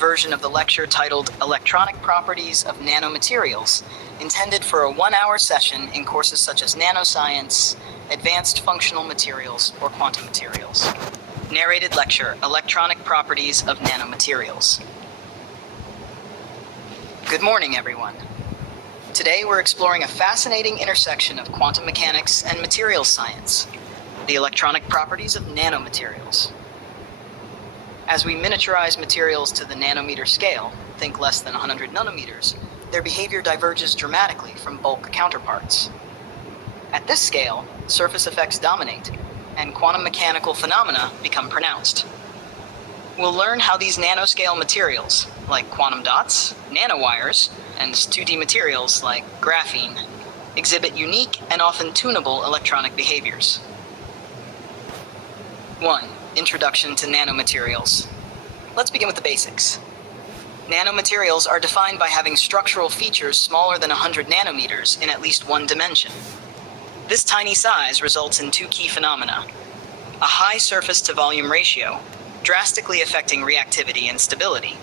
version of the lecture titled Electronic Properties of Nanomaterials, intended for a 1-hour session in courses such as nanoscience, advanced functional materials, or quantum materials. Narrated lecture, Electronic Properties of Nanomaterials. Good morning, everyone. Today we're exploring a fascinating intersection of quantum mechanics and materials science, the electronic properties of nanomaterials. As we miniaturize materials to the nanometer scale, think less than 100 nanometers, their behavior diverges dramatically from bulk counterparts. At this scale, surface effects dominate, and quantum mechanical phenomena become pronounced. We'll learn how these nanoscale materials, like quantum dots, nanowires, and 2D materials like graphene, exhibit unique and often tunable electronic behaviors. 1. Introduction to nanomaterials. Let's begin with the basics. Nanomaterials are defined by having structural features smaller than 100 nanometers in at least one dimension. This tiny size results in two key phenomena: a high surface-to-volume ratio, drastically affecting reactivity and stability;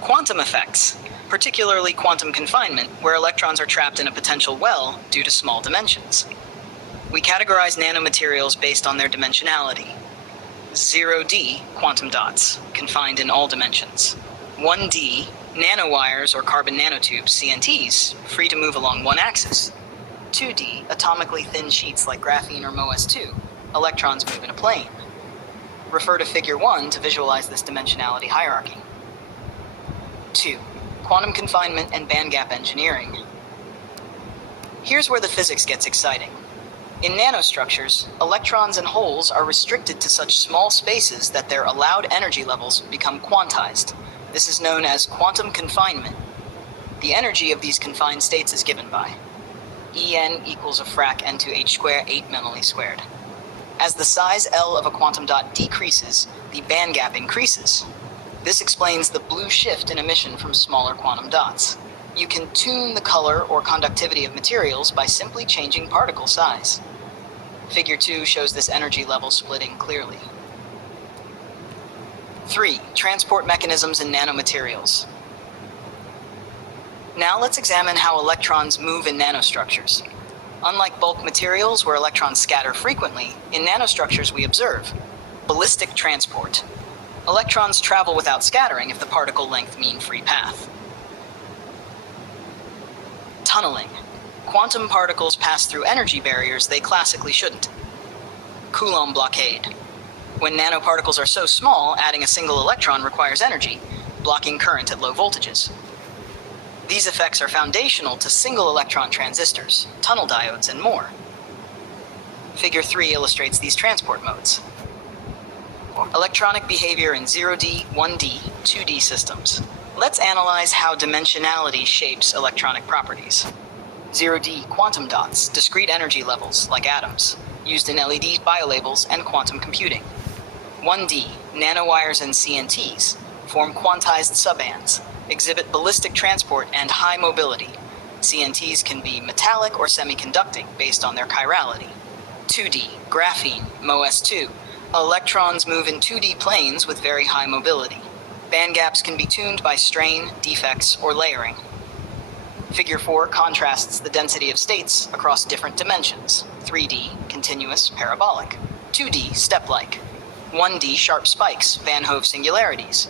quantum effects, particularly quantum confinement, where electrons are trapped in a potential well due to small dimensions. We categorize nanomaterials based on their dimensionality. 0D, quantum dots, confined in all dimensions. 1D, nanowires or carbon nanotubes, CNTs, free to move along one axis. 2D, atomically thin sheets like graphene or MOS2, electrons move in a plane. Refer to Figure 1 to visualize this dimensionality hierarchy. 2. Quantum confinement and bandgap engineering. Here's where the physics gets exciting. In nanostructures, electrons and holes are restricted to such small spaces that their allowed energy levels become quantized. This is known as quantum confinement. The energy of these confined states is given by En equals a frac n2h squared 8 memoli squared. As the size L of a quantum dot decreases, the bandgap increases. This explains the blue shift in emission from smaller quantum dots. You can tune the color or conductivity of materials by simply changing particle size. Figure 2 shows this energy level splitting clearly. 3. Transport mechanisms in nanomaterials. Now let's examine how electrons move in nanostructures. Unlike bulk materials where electrons scatter frequently, in nanostructures we observe ballistic transport. Electrons travel without scattering if the particle length mean free path. Tunneling. Quantum particles pass through energy barriers they classically shouldn't. Coulomb blockade. When nanoparticles are so small, adding a single electron requires energy, blocking current at low voltages. These effects are foundational to single electron transistors, tunnel diodes, and more. Figure 3 illustrates these transport modes. Electronic behavior in 0D, 1D, 2D systems. Let's analyze how dimensionality shapes electronic properties. 0D, quantum dots, discrete energy levels, like atoms, used in LED biolabels and quantum computing. 1D, nanowires and CNTs, form quantized subbands, exhibit ballistic transport and high mobility. CNTs can be metallic or semiconducting based on their chirality. 2D, graphene, MOS2, electrons move in 2D planes with very high mobility. Bandgaps can be tuned by strain, defects, or layering. Figure 4 contrasts the density of states across different dimensions. 3D, continuous, parabolic. 2D, step-like. 1D, sharp spikes, Van Hove singularities.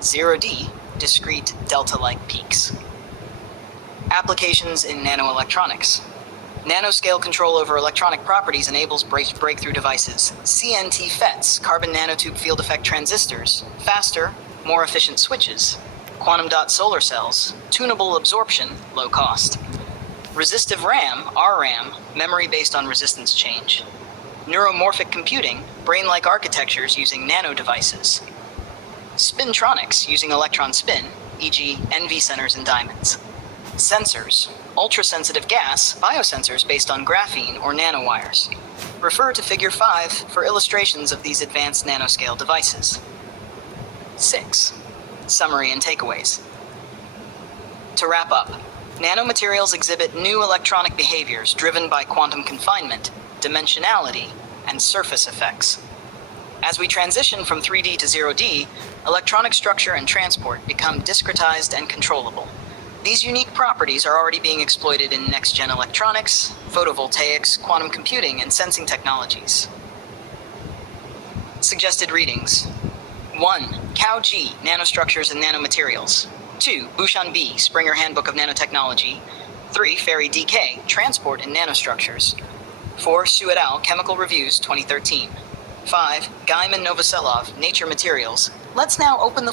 0D, discrete, delta-like peaks. Applications in nanoelectronics. Nanoscale control over electronic properties enables breakthrough devices. CNT FETs, carbon nanotube field effect transistors, faster, more efficient switches. Quantum dot solar cells, tunable absorption, low cost. Resistive RAM, RRAM, memory based on resistance change. Neuromorphic computing, brain-like architectures using nano devices. Spintronics, using electron spin, e.g. NV centers and diamonds. Sensors, ultra-sensitive gas, biosensors based on graphene or nanowires. Refer to Figure 5 for illustrations of these advanced nanoscale devices. 6. Summary and takeaways. To wrap up, nanomaterials exhibit new electronic behaviors driven by quantum confinement, dimensionality, and surface effects. As we transition from 3D to 0D, electronic structure and transport become discretized and controllable. These unique properties are already being exploited in next-gen electronics, photovoltaics, quantum computing, and sensing technologies. Suggested readings: 1. Cow G, Nanostructures and Nanomaterials. 2. Bouchon B, Springer Handbook of Nanotechnology. 3. Ferry DK, Transport and Nanostructures. 4. Su et al., Chemical Reviews, 2013. 5. Gaiman Novoselov, Nature Materials. Let's now open the